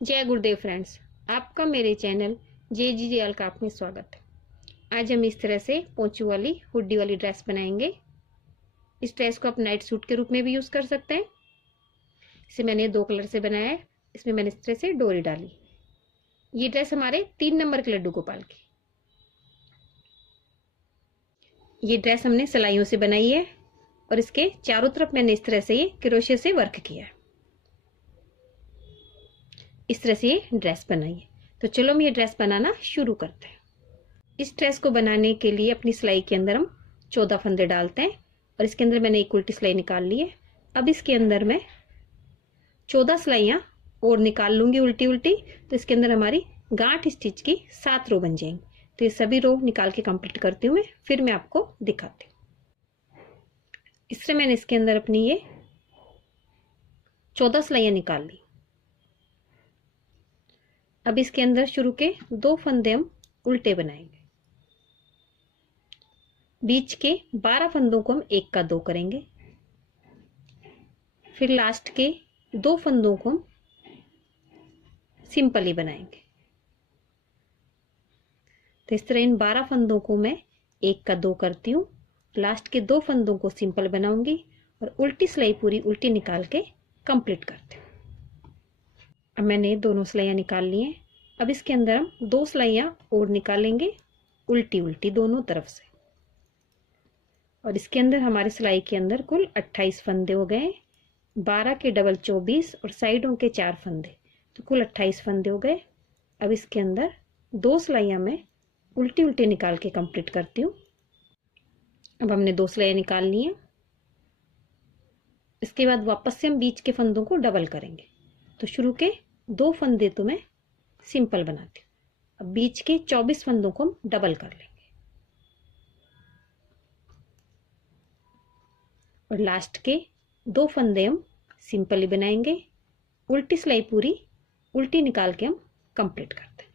जय गुरुदेव फ्रेंड्स, आपका मेरे चैनल JGJL क्राफ्ट में स्वागत है। आज हम इस तरह से पोंचू वाली हुडी वाली ड्रेस बनाएंगे। इस ड्रेस को आप नाइट सूट के रूप में भी यूज़ कर सकते हैं। इसे मैंने 2 कलर से बनाया है। इसमें मैंने इस तरह से डोरी डाली। ये ड्रेस हमारे 3 नंबर के लड्डू गोपाल की। ये ड्रेस हमने सिलाइयों से बनाई है और इसके चारों तरफ मैंने इस तरह से ये क्रोशे से वर्क किया है। इस तरह से ये ड्रेस बनाई है। तो चलो हम ये ड्रेस बनाना शुरू करते हैं। इस ड्रेस को बनाने के लिए अपनी सिलाई के अंदर हम 14 फंदे डालते हैं और इसके अंदर मैंने एक उल्टी सिलाई निकाल ली है। अब इसके अंदर मैं 14 सिलाइयाँ और निकाल लूंगी उल्टी उल्टी। तो इसके अंदर हमारी गांठ स्टिच की 7 रो बन जाएंगी। तो ये सभी रो निकाल के कंप्लीट करती हूँ मैं, फिर मैं आपको दिखाती हूँ। इससे मैंने इसके अंदर अपनी ये 14 सिलाइयाँ निकाल ली। अब इसके अंदर शुरू के 2 फंदे हम उल्टे बनाएंगे। बीच के 12 फंदों को हम 1 का 2 करेंगे। फिर लास्ट के 2 फंदों को हम सिंपल ही बनाएंगे। तो इस तरह इन 12 फंदों को मैं 1 का 2 करती हूँ, लास्ट के 2 फंदों को सिंपल बनाऊंगी और उल्टी सिलाई पूरी उल्टी निकाल के कंप्लीट करती हूँ। अब मैंने दोनों सिलाइयाँ निकाल ली हैं। अब इसके अंदर हम 2 सिलाइयाँ और निकालेंगे उल्टी उल्टी दोनों तरफ से। और इसके अंदर हमारी सिलाई के अंदर कुल 28 फंदे हो गए। 12 के डबल 24 और साइडों के 4 फंदे, तो कुल 28 फंदे हो गए। अब इसके अंदर 2 सिलाइयाँ मैं उल्टी उल्टी निकाल के कंप्लीट करती हूँ। अब हमने 2 सिलाइयाँ निकाल ली हैं। इसके बाद वापस से हम बीच के फंदों को डबल करेंगे। तो शुरू के 2 फंदे तो मैं सिंपल बनाती हूँ। अब बीच के 24 फंदों को हम डबल कर लेंगे और लास्ट के 2 फंदे हम सिंपल ही बनाएंगे। उल्टी सिलाई पूरी उल्टी निकाल के हम कंप्लीट करते हैं।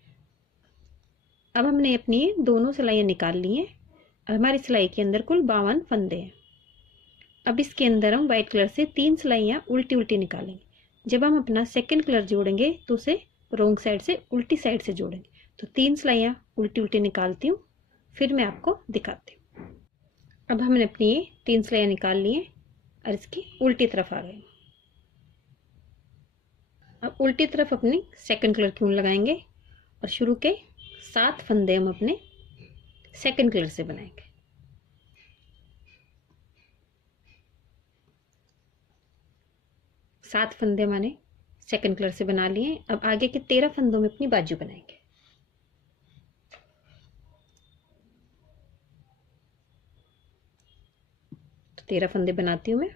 अब हमने अपनी दोनों सिलाइयाँ निकाल ली हैं। अब हमारी सिलाई के अंदर कुल 52 फंदे हैं। अब इसके अंदर हम व्हाइट कलर से 3 सिलाइयाँ उल्टी उल्टी निकालेंगे। जब हम अपना सेकंड कलर जोड़ेंगे तो उसे रोंग साइड से उल्टी साइड से जोड़ेंगे। तो 3 सिलाइयाँ उल्टी उल्टी निकालती हूँ, फिर मैं आपको दिखाती हूँ। अब हमने अपनी ये 3 सिलाइयाँ निकाल ली हैं और इसकी उल्टी तरफ आ गए। अब उल्टी तरफ अपनी सेकंड कलर की ऊन लगाएंगे और शुरू के 7 फंदे हम अपने सेकंड कलर से बनाएंगे। सात फंदे मैंने सेकंड कलर से बना लिए। अब आगे के 13 फंदों में अपनी बाजू बनाएंगे। तो 13 फंदे बनाती हूँ मैं।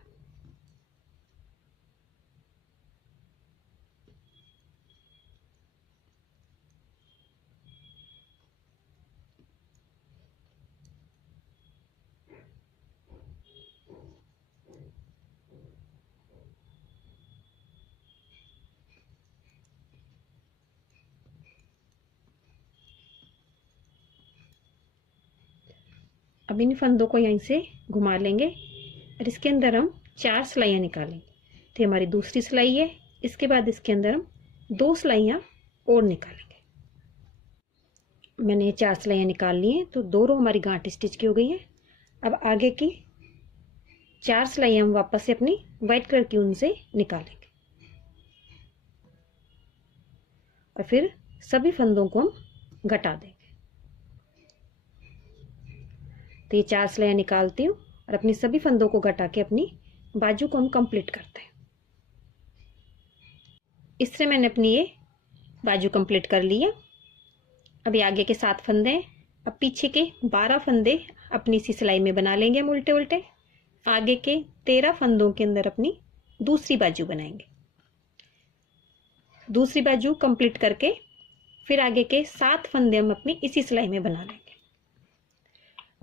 अब इन फंदों को यहीं से घुमा लेंगे और इसके अंदर हम 4 सिलाइयाँ निकालेंगे। तो हमारी दूसरी सिलाई है। इसके बाद इसके अंदर हम 2 सिलाइयाँ और निकालेंगे। मैंने 4 सिलाइयाँ निकाल ली हैं, तो 2 रो हमारी गांठ स्टिच की हो गई है। अब आगे की 4 सिलाइयाँ हम वापस से अपनी व्हाइट कलर की ऊन से निकालेंगे और फिर सभी फंदों को हम घटा देंगे। तो ये 4 सिलाइयाँ निकालती हूँ और अपनी सभी फंदों को घटा के अपनी बाजू को हम कंप्लीट करते हैं। इस तरह मैंने अपनी ये बाजू कंप्लीट कर ली है। अभी आगे के 7 फंदे हैं। अब पीछे के 12 फंदे अपनी इसी सिलाई में बना लेंगे हम उल्टे उल्टे। आगे के 13 फंदों के अंदर अपनी दूसरी बाजू बनाएंगे। दूसरी बाजू कंप्लीट करके फिर आगे के 7 फंदे हम अपनी इसी सिलाई में बना लेंगे।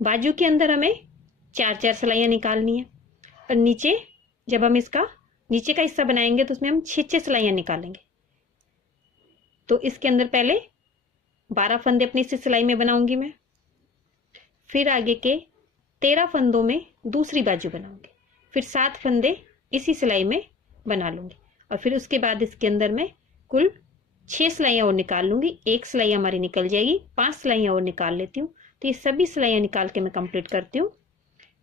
बाजू के अंदर हमें 4-4 सिलाइयाँ निकालनी है और नीचे जब हम इसका नीचे का हिस्सा बनाएंगे तो उसमें हम 6-6 सिलाइयाँ निकालेंगे। तो इसके अंदर पहले 12 फंदे अपनी इसी सिलाई में बनाऊंगी मैं। फिर आगे के 13 फंदों में दूसरी बाजू बनाऊंगी। फिर 7 फंदे इसी सिलाई में बना लूंगी और फिर उसके बाद इसके अंदर मैं कुल 6 सिलाइयाँ और निकाल लूँगी, एक सिलाई हमारी निकल जाएगी, 5 सिलाइयाँ और निकाल लेती हूँ। तो ये सभी सिलाइयाँ निकाल के मैं कंप्लीट करती हूँ।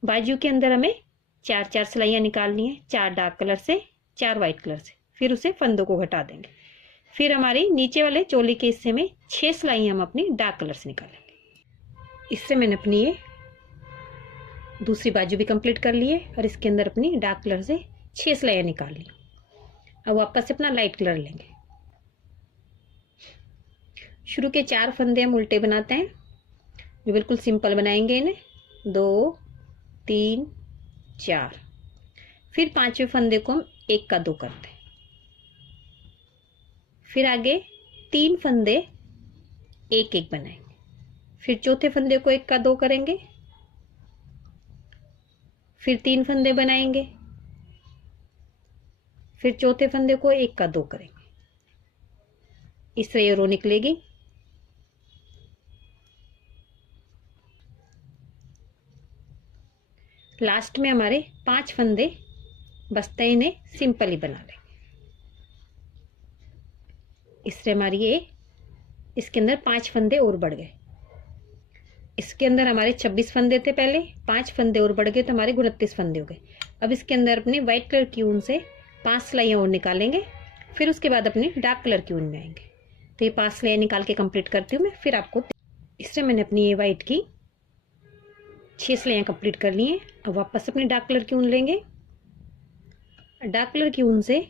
बाजू के अंदर हमें 4-4 सिलाइयाँ निकालनी है, 4 डार्क कलर से, 4 वाइट कलर से, फिर उसे फंदों को घटा देंगे। फिर हमारी नीचे वाले चोली के हिस्से में 6 सिलाइयाँ हम अपनी डार्क कलर से निकालेंगे। इससे मैंने अपनी ये दूसरी बाजू भी कंप्लीट कर ली है और इसके अंदर अपनी डार्क कलर से 6 सिलाइयाँ निकाल ली। अब वापस से अपना लाइट कलर लेंगे। शुरू के 4 फंदे हम उल्टे बनाते हैं, जो बिल्कुल सिंपल बनाएंगे इन्हें, 2 3 4। फिर 5वें फंदे को हम 1 का 2 करते हैं। फिर आगे 3 फंदे 1-1 बनाएंगे। फिर चौथे फंदे को 1 का 2 करेंगे। फिर 3 फंदे बनाएंगे। फिर चौथे फंदे को 1 का 2 करेंगे। इस तरह ये रो निकलेगी। लास्ट में हमारे 5 फंदे बचते हैं, इन्हें सिंपल ही बना लेंगे। इससे हमारी ये इसके अंदर 5 फंदे और बढ़ गए। इसके अंदर हमारे 26 फंदे थे पहले, 5 फंदे और बढ़ गए तो हमारे 29 फंदे हो गए। अब इसके अंदर अपनी व्हाइट कलर की ऊन से 5 सिलाइयाँ और निकालेंगे। फिर उसके बाद अपनी डार्क कलर की ऊन में आएंगे। तो ये 5 सिलाइयाँ निकाल के कंप्लीट करती हूँ मैं, फिर आपको। इससे मैंने अपनी ये व्हाइट की 6 सिलाइयाँ कंप्लीट कर ली हैं। अब वापस अपनी डार्क कलर की ऊन लेंगे। डार्क कलर की ऊन से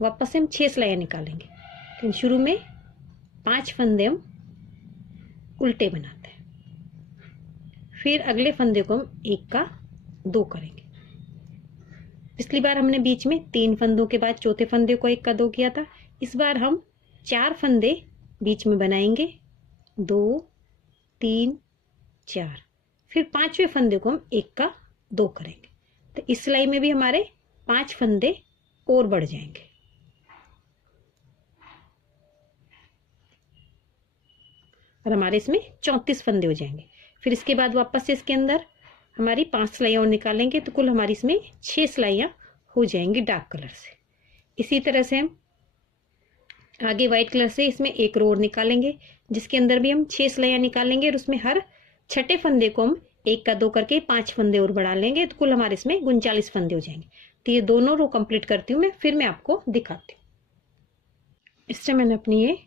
वापस से हम 6 सिलाइयाँ निकालेंगे। लेकिन शुरू में 5 फंदे हम उल्टे बनाते हैं। फिर अगले फंदे को हम 1 का 2 करेंगे। पिछली बार हमने बीच में 3 फंदों के बाद चौथे फंदे को 1 का 2 किया था। इस बार हम 4 फंदे बीच में बनाएंगे, 2 3 4। फिर 5वें फंदे को हम 1 का 2 करेंगे। तो इस सिलाई में भी हमारे 5 फंदे और बढ़ जाएंगे। और हमारे इसमें 34 फंदे हो जाएंगे। फिर इसके बाद वापस से इसके अंदर हमारी 5 सिलाइयाँ और निकालेंगे, तो कुल हमारी इसमें 6 सिलाइयाँ हो जाएंगी डार्क कलर से। इसी तरह से हम आगे व्हाइट कलर से इसमें एक रो और निकालेंगे, जिसके अंदर भी हम 6 सिलाइयाँ निकालेंगे और उसमें हर छठे फंदे को हम 1 का 2 करके 5 फंदे और बढ़ा लेंगे, तो कुल हमारे इसमें 39 फंदे हो जाएंगे। तो ये दोनों रो कंप्लीट करती हूँ मैं, फिर मैं आपको दिखाती हूँ। इससे मैंने अपनी ये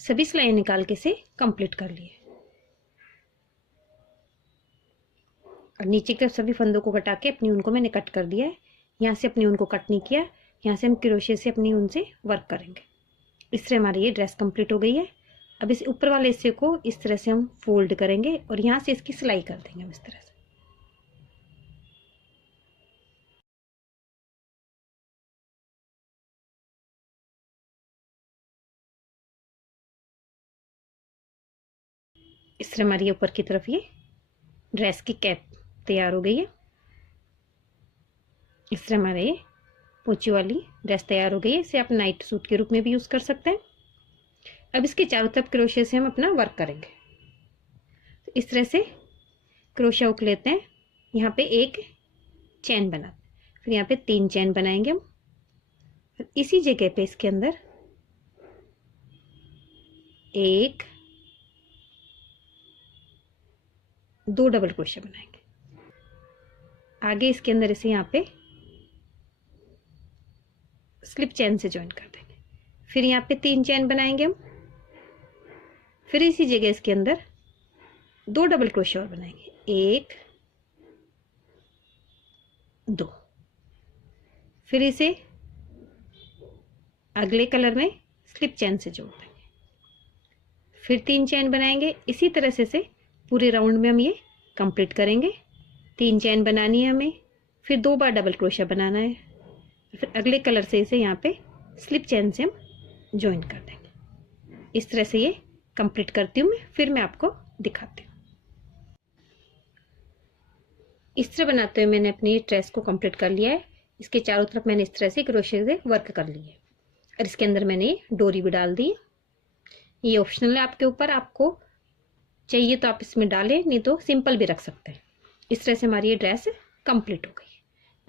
सभी सिलाइयाँ निकाल के से कंप्लीट कर लिए और नीचे की तरफ सभी फंदों को घटा के अपनी ऊन को मैंने कट कर दिया है। यहाँ से अपनी ऊन को कट नहीं किया, यहाँ से हम क्रोशे से अपनी ऊन से वर्क करेंगे। इससे हमारी ये ड्रेस कंप्लीट हो गई है। अब इस ऊपर वाले हिस्से को इस तरह से हम फोल्ड करेंगे और यहाँ से इसकी सिलाई कर देंगे हम इस तरह से। इस तरह हमारी ऊपर की तरफ ये ड्रेस की कैप तैयार हो गई है। इस तरह हमारे ये पोंची वाली ड्रेस तैयार हो गई है। इसे आप नाइट सूट के रूप में भी यूज़ कर सकते हैं। अब इसके चारों तरफ क्रोशे से हम अपना वर्क करेंगे। तो इस तरह से क्रोशा हुक लेते हैं, यहाँ पे एक चैन बनाते हैं, फिर यहाँ पे 3 चैन बनाएंगे हम। फिर इसी जगह पे इसके अंदर 1 2 डबल क्रोशा बनाएंगे। आगे इसके अंदर इसे यहाँ पे स्लिप चैन से ज्वाइन कर देंगे। फिर यहाँ पे 3 चैन बनाएंगे हम। फिर इसी जगह इसके अंदर 2 डबल क्रोशा और बनाएंगे, 1 2। फिर इसे अगले कलर में स्लिप चैन से जोड़ देंगे। फिर 3 चैन बनाएंगे। इसी तरह से पूरे राउंड में हम ये कंप्लीट करेंगे। 3 चैन बनानी है हमें, फिर 2 बार डबल क्रोशा बनाना है, फिर अगले कलर से इसे यहाँ पे स्लिप चैन से हम ज्वाइन कर देंगे। इस तरह से ये कंप्लीट करती हूँ मैं, फिर मैं आपको दिखाती हूँ। इस तरह बनाते हुए मैंने अपनी ड्रेस को कंप्लीट कर लिया है। इसके चारों तरफ मैंने इस तरह से क्रोशे से वर्क कर लिया है और इसके अंदर मैंने डोरी भी डाल दी। ये ऑप्शनल है आपके ऊपर, आपको चाहिए तो आप इसमें डालें, नहीं तो सिंपल भी रख सकते हैं। इस तरह से हमारी ये ड्रेस कंप्लीट हो गई।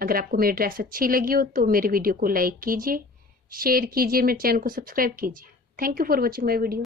अगर आपको मेरी ड्रेस अच्छी लगी हो तो मेरी वीडियो को लाइक कीजिए, शेयर कीजिए, मेरे चैनल को सब्सक्राइब कीजिए। Thank you for watching my video.